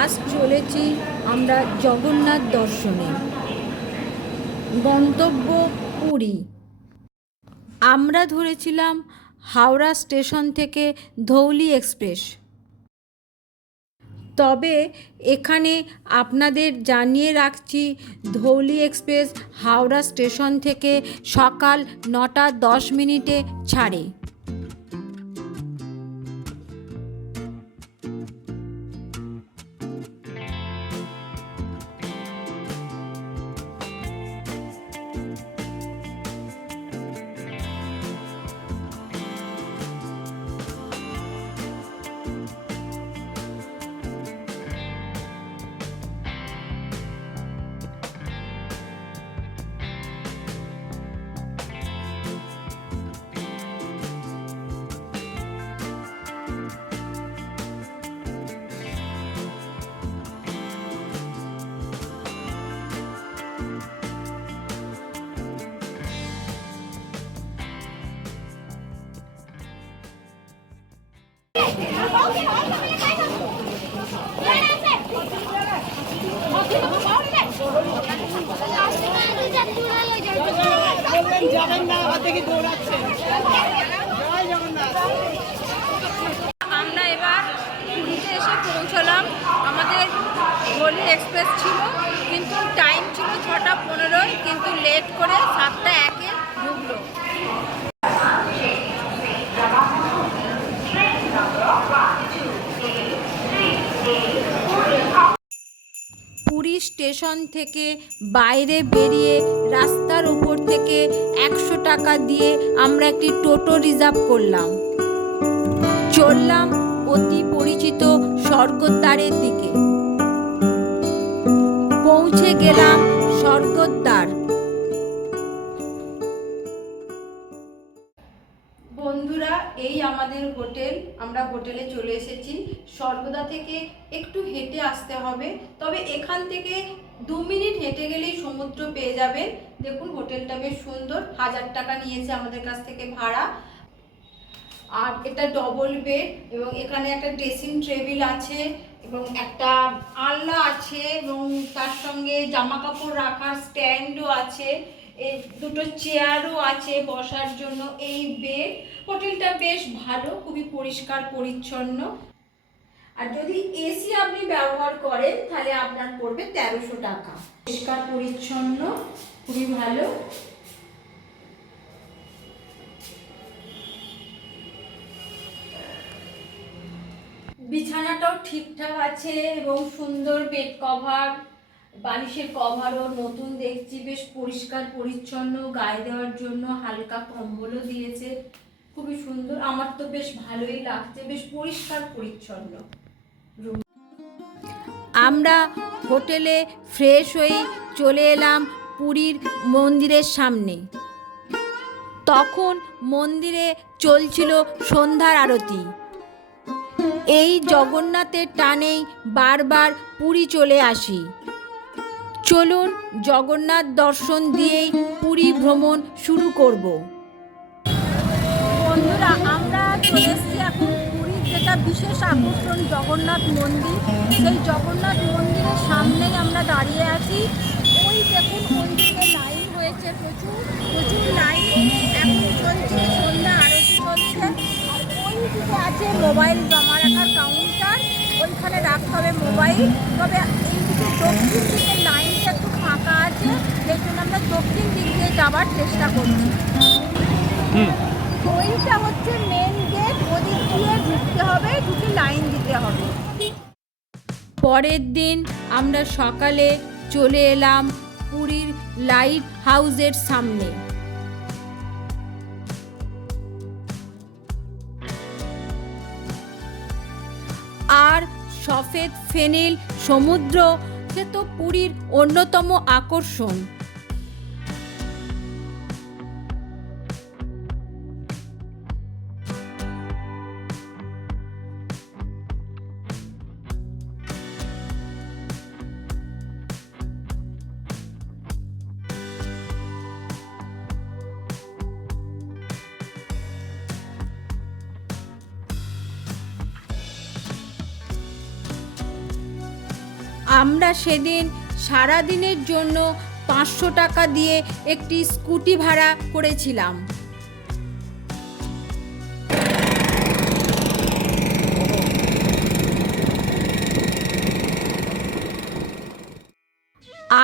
আজ চলেছি আমরা জগন্নাথ দর্শনে। গন্তব্য পুরী। আমরা ধরেছিলাম হাওড়া স্টেশন থেকে ধৌলি এক্সপ্রেস। তবে এখানে আপনাদের জানিয়ে রাখছি, ধৌলি এক্সপ্রেস হাওড়া স্টেশন থেকে সকাল 9:10 ছাড়ে। আমরা এবার পুরীতে এসে পৌঁছলাম। আমাদের ধৌলি এক্সপ্রেস ছিল, কিন্তু টাইম ছিল 6:15, কিন্তু লেট করে 7:01 ঢুকলো। পুরী স্টেশন থেকে বাইরে বেরিয়ে রাস্তার উপর থেকে 100 টাকা দিয়ে আমরা একটি টোটো রিজার্ভ করলাম। চললাম অতি পরিচিত স্বর্গদ্বারের দিকে। পৌঁছে গেলাম স্বর্গদ্বার। বন্ধুরা, এই আমাদের হোটেল। আমরা হোটেলে চলে এসেছি। স্বর্গদ্বার থেকে একটু হেঁটে আসতে হবে, তবে এখান থেকে 2 মিনিট হেঁটে গেলেই সমুদ্র পেয়ে যাবেন। দেখুন, হোটেলটা বেশ সুন্দর। 1000 টাকা নিয়েছে আমাদের কাছ থেকে ভাড়া। আর এটা ডবল বেড, এবং এখানে একটা ড্রেসিং টেবিল আছে, এবং একটা আলনা আছে, এবং তার সঙ্গে জামা কাপড় রাখার স্ট্যান্ডও আছে। এই দুটো চেয়ারও আছে বসার জন্য। এই বেড। হোটেলটা বেশ ভালো, খুবই পরিষ্কার পরিচ্ছন্ন। আর যদি এসি আপনি ব্যবহার করেন তাহলে আপনার পড়বে 1300 টাকা। পরিষ্কার পরিচ্ছন্ন, খুবই ভালো। বিছানাটাও ঠিকঠাক আছে, এবং সুন্দর বেড কভার, বালিশের কভারও নতুন দেখছি। বেশ পরিষ্কার পরিচ্ছন্ন। গায়ে দেওয়ার জন্য হালকা কম্বলও দিয়েছে, খুবই সুন্দর। আমার তো বেশ ভালোই লাগছে, বেশ পরিষ্কার পরিচ্ছন্ন রুম। আমরা হোটেলে ফ্রেশ হয়ে চলে এলাম পুরীর মন্দিরের সামনে। তখন মন্দিরে চলছিল সন্ধ্যার আরতি। এই জগন্নাথের টানেই বারবার পুরী চলে আসি। চলুন জগন্নাথ দর্শন দিয়েই পুরী ভ্রমণ শুরু করব। বন্ধুরা, আমরা চলে এসেছি এখন পুরীর যেটা বিশেষ আকর্ষণ জগন্নাথ মন্দির। সেই জগন্নাথ মন্দিরের সামনেই আমরা দাঁড়িয়ে আছি। ওই দেখুন, মন্দিরে লাইন হয়েছে, প্রচুর প্রচুর লাইন। এখন চলছে সন্ধ্যা আরতি চলছে। আর ওই দিকে আছে মোবাইল জমা রাখার কাউন্টার, ওইখানে রাখতে হবে মোবাইল। তবে এইদিকে দক্ষিণ দিকের লাইনটা একটু ফাঁকা আছে, সেই জন্য আমরা দক্ষিণ দিক দিয়ে যাওয়ার চেষ্টা করছি। ওইটা হচ্ছে মেন গেট, ওদিক দিয়ে ঢুকতে হবে, ঢুকে লাইন দিতে হবে। পরের দিন আমরা সকালে চলে এলাম পুরীর লাইট হাউসের সামনে। আর সফেদ ফেনীল সমুদ্র, সে তো পুরীর অন্যতম আকর্ষণ। আমরা সেদিন সারা দিনের জন্য 500 টাকা দিয়ে একটি স্কুটি ভাড়া করেছিলাম।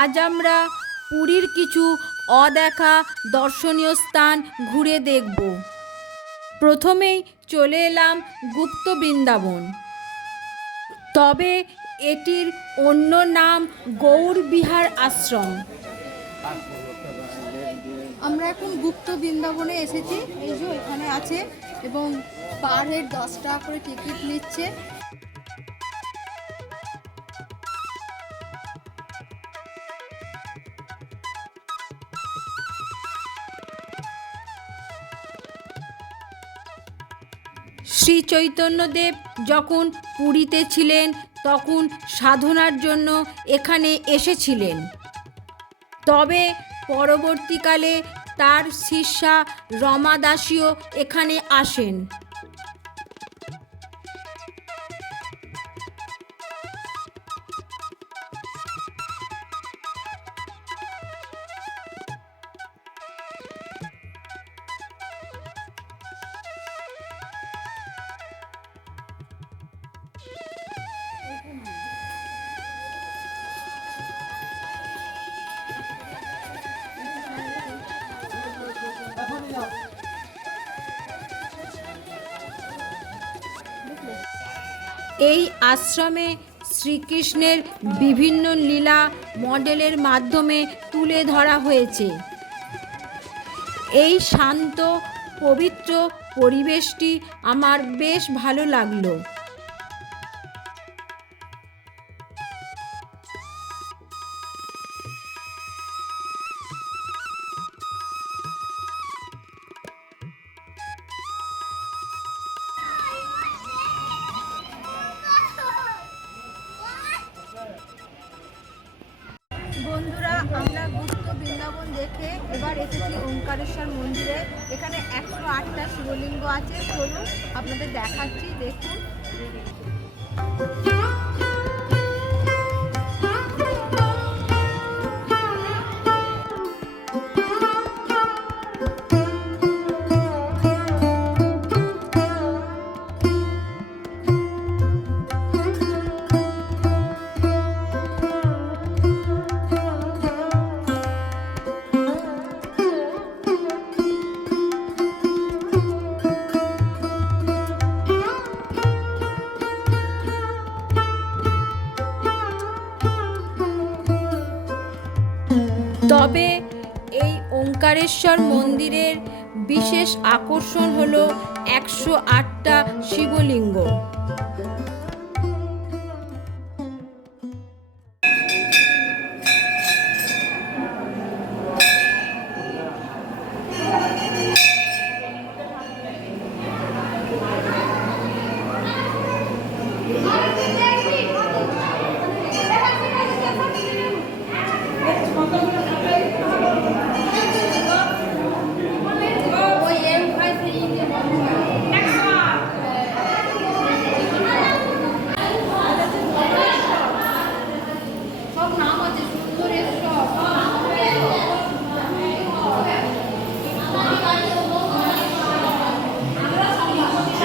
আজ আমরা পুরীর কিছু অদেখা দর্শনীয় স্থান ঘুরে দেখব। প্রথমেই চলে এলাম গুপ্ত বৃন্দাবন, তবে এটির অন্য নাম গৌরবিহার আশ্রম। আমরা এখন গুপ্ত বৃন্দাবনে এসেছি। এই যে এখানে আছে এবং পার হেড 10 টাকা করে টিকিট নিচ্ছে। শ্রী চৈতন্যদেব যখন পুরীতে ছিলেন তখন সাধনার জন্য এখানে এসেছিলেন, তবে পরবর্তীকালে তার শিষ্যা রমা দাসীও এখানে আসেন। এই আশ্রমে শ্রীকৃষ্ণের বিভিন্ন লীলা মডেলের মাধ্যমে তুলে ধরা হয়েছে। এই শান্ত পবিত্র পরিবেশটি আমার বেশ ভালো লাগলো। বন্ধুরা, আমরা গুপ্ত বৃন্দাবন দেখে এবার এসেছি ওঙ্কারেশ্বর মন্দিরে। এখানে 108টা শিবলিঙ্গ আছে। চলুন আপনাদের দেখাচ্ছি, দেখুন। তবে এই ওঙ্কারেশ্বর মন্দিরের বিশেষ আকর্ষণ হলো 108টা শিবলিঙ্গ।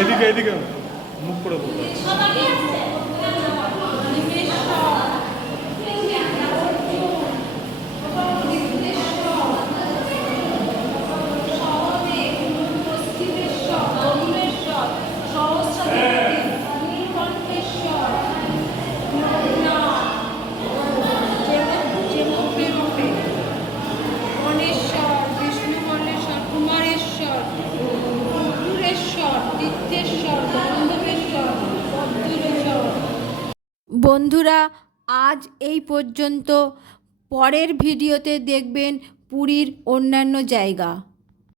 এদিকে এদিকে মুখ করে বলবো। বন্ধুরা, আজ এই পর্যন্ত। পরের ভিডিওতে দেখবেন পুরীর অন্যান্য জায়গা।